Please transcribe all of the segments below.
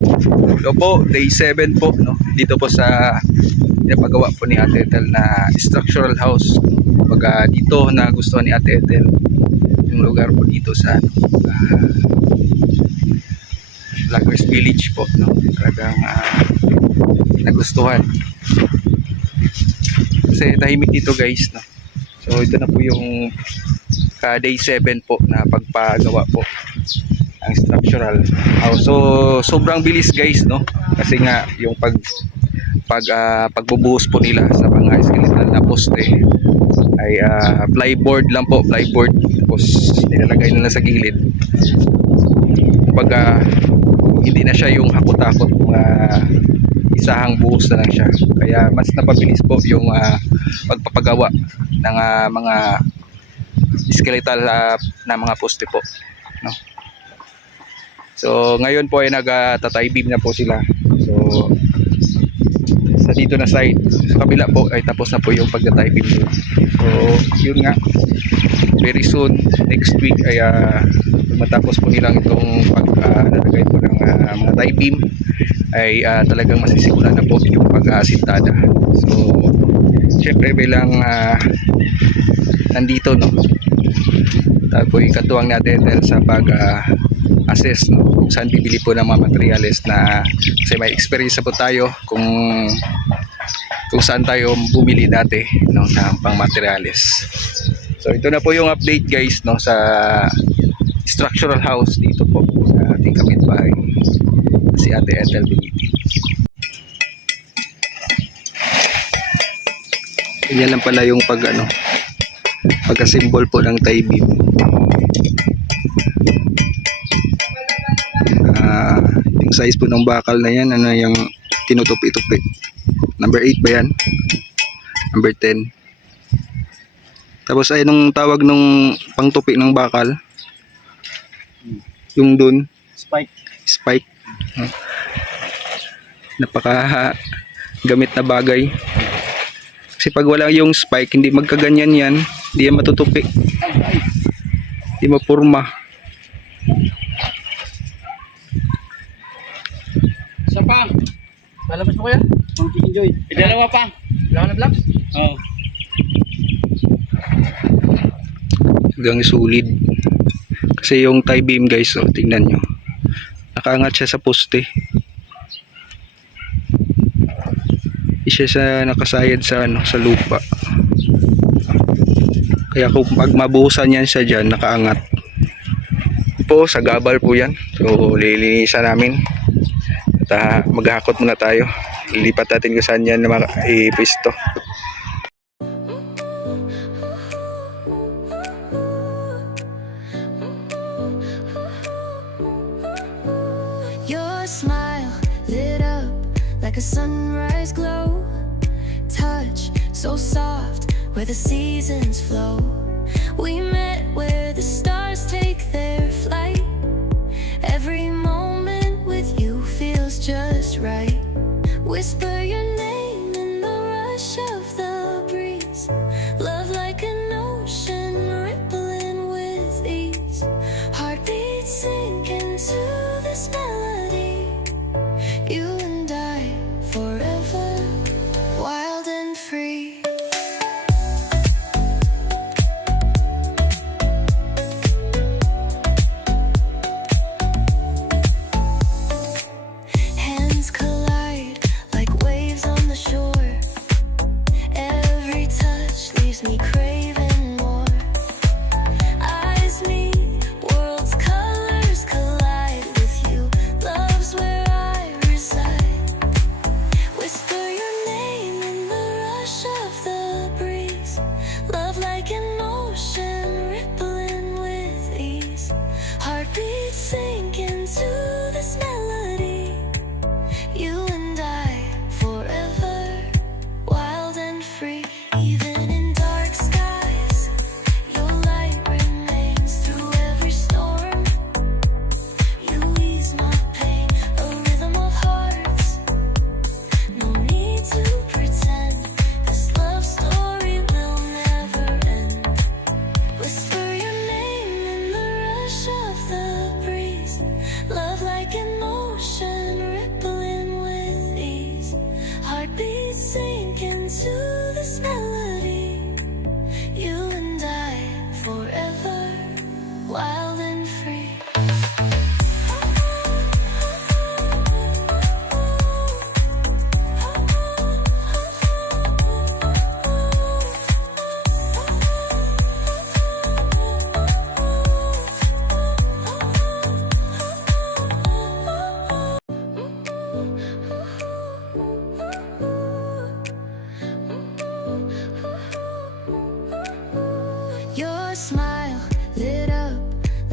Ito po, day 7 po, no? Dito po sa pinapagawa po ni Ate Ethel na structural house. Pag dito na gusto ni Ate Ethel yung lugar po dito sa Vloggers Village po, no? Talagang nagustuhan. Kasi tahimik dito guys, no? So ito na po yung day 7 po na pagpagawa po ang structural house. So sobrang bilis guys, no? Kasi nga yung pagbubuhos po nila sa mga skeletal na poste ay plyboard lang po, plyboard, tapos nilalagay nila sa gilid. Hindi na siya yung hakot-hakot, isahang buhos na lang siya. Kaya mas napabilis po yung pagpapagawa ng mga skeletal na mga poste po, no? So ngayon po ay nagtatay beam na po sila. So sa dito na side, sa kabila po ay tapos na po yung pagtatay beam. So yun nga, very soon next week ay matapos po nilang itong paglalagay po ng mga tie beam ay talagang masisimulan na po yung pag-asintada. So syempre bilang nandito, no, tayo ikatuwang natin sa pag-assess, no, kung saan bibili po ng mga materials na kasi may experience po tayo kung saan tayo bumili dati, no, ng pang materials. So ito na po yung update guys, no, sa structural house dito po sa ating kapitbahay si Ate Ethel Beniti. Yan lang pala yung pagka-symbol po ng tie beam. Yung size po ng bakal na yan, yung tinutupi-tupi, number 8 ba yan? Number 10. Tapos ay nung tawag nung pangtupi ng bakal, yung dun spike. Napaka gamit na bagay. Kasi pag wala yung spike, hindi magkaganyan yan, hindi yan matutupi, hindi mapurma. Isa pa. Palabas mo kaya? Enjoy. Dalawa pa. Wala ka na vlogs? Oo. Hanggang solid. Kasi yung tie beam guys, tingnan nyo, nakaangat siya sa poste. Isa sa nakasayad sa sa lupa. Kaya kung pag mabuhusan yan siya dyan, nakaangat po sa gabal po yan. So lilinisan namin at maghakot muna tayo. Lilipat natin kung saan yan na ipisto. Your smile lit up like a sunrise glow, touch so soft where the seasons flow. We met where the stars take their flight. Every moment with you feels just right. Whisper your name in the rush of the breeze. Love like an ocean rippling with ease. Heartbeats sink into this melody. You and I forever, wild and free. Hands collide like waves on the shore. Every touch leaves me craving more. Eyes meet, worlds colors collide with you. Love's where I reside.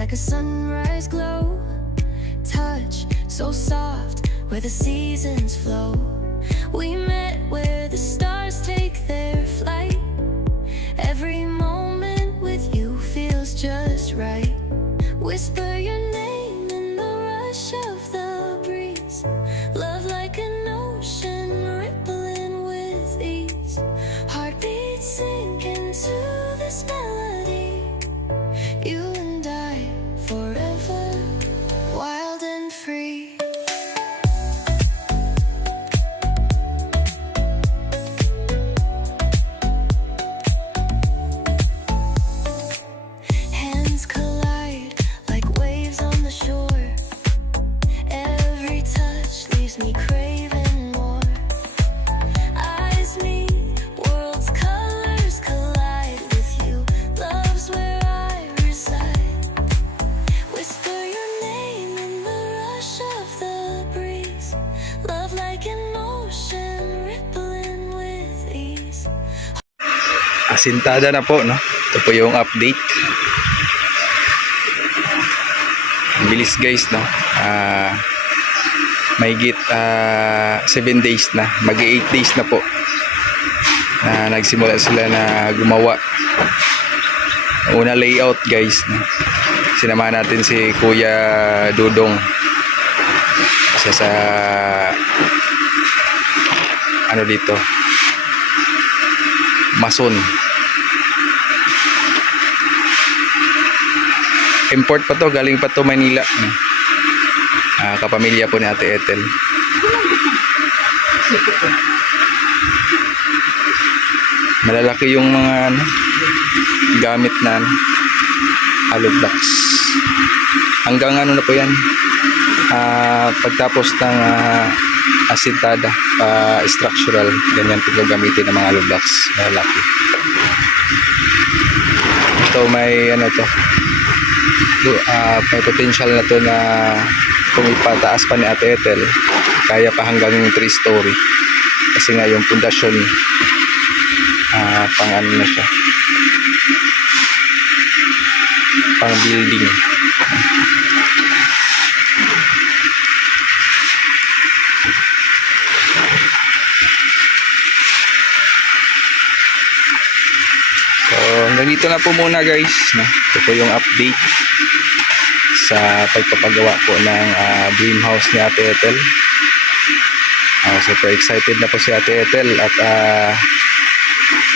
like a sunrise glow. Touch so soft where the seasons flow. We met where the stars take their flight. Every moment with you feels just right. Whisper your name in the rush of the breeze. Love like an ocean rippling with ease. Heartbeats sink into this melody. You and I forever, wild and free. Hands collide like waves on the shore. Every touch leaves me craving more. Eyes meet, worlds' colors collide with you. Love's where I reside. Whisper your name in the rush of the breeze. Love like an ocean rippling with ease. Asintada na po, no? Ito po yung update. Ang bilis guys, no? Mahigit 7 days na. Mag-8 days na po. Nagsimula sila na gumawa. Una layout guys, no? Sinamahan natin si Kuya Dudong. Isa sa ano dito? Mason. Import pa to, galing pa to Manila. Kapamilya po ni Ate Ethel. Malalaki yung mga gamit na hollow blocks. Hanggang ano na po yan, pagtapos ng asintada, structural, ganyan po gagamitin ng mga hollow blocks. Malalaki. Ito may ano to, may potential na to na kung ipataas pa ni Ate Ethel, kaya pa hanggang 3-story. Kasi nga yung pundasyon, pang ano na siya, pang building. So hanggang dito na po muna guys, no? Ito po yung update sa pagpapagawa po ng dream house ni Ate Ethel. Super excited na po si Ate Ethel at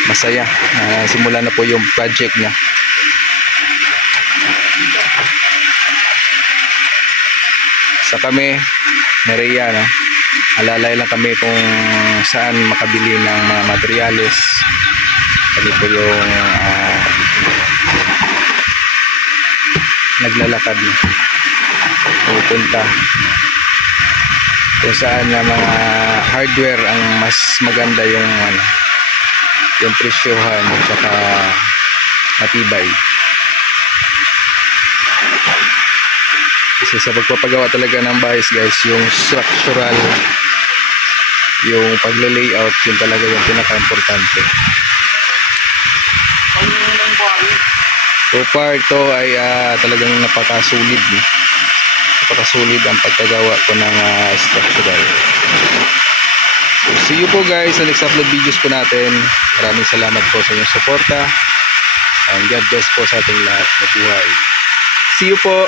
masaya. Simula na po yung project niya. Sa kami, Nerea, no? Alalay lang kami kung saan makabili ng mga materyales. Kami po yung naglalakad na pupunta kung saan na mga hardware ang mas maganda yung ano, yung presyohan at saka matibay. Kasi sa pagpapagawa talaga ng bahay guys, yung structural, yung pagle-layout, yun talaga yung pinaka-importante. So far ito ay talagang napakasulit, eh. Napakasulit ang pagkagawa ko ng structural. So, see you po guys sa next upload videos po natin. Maraming salamat po sa inyong suporta and God bless po sa ating lahat. Mabuhay. See you po.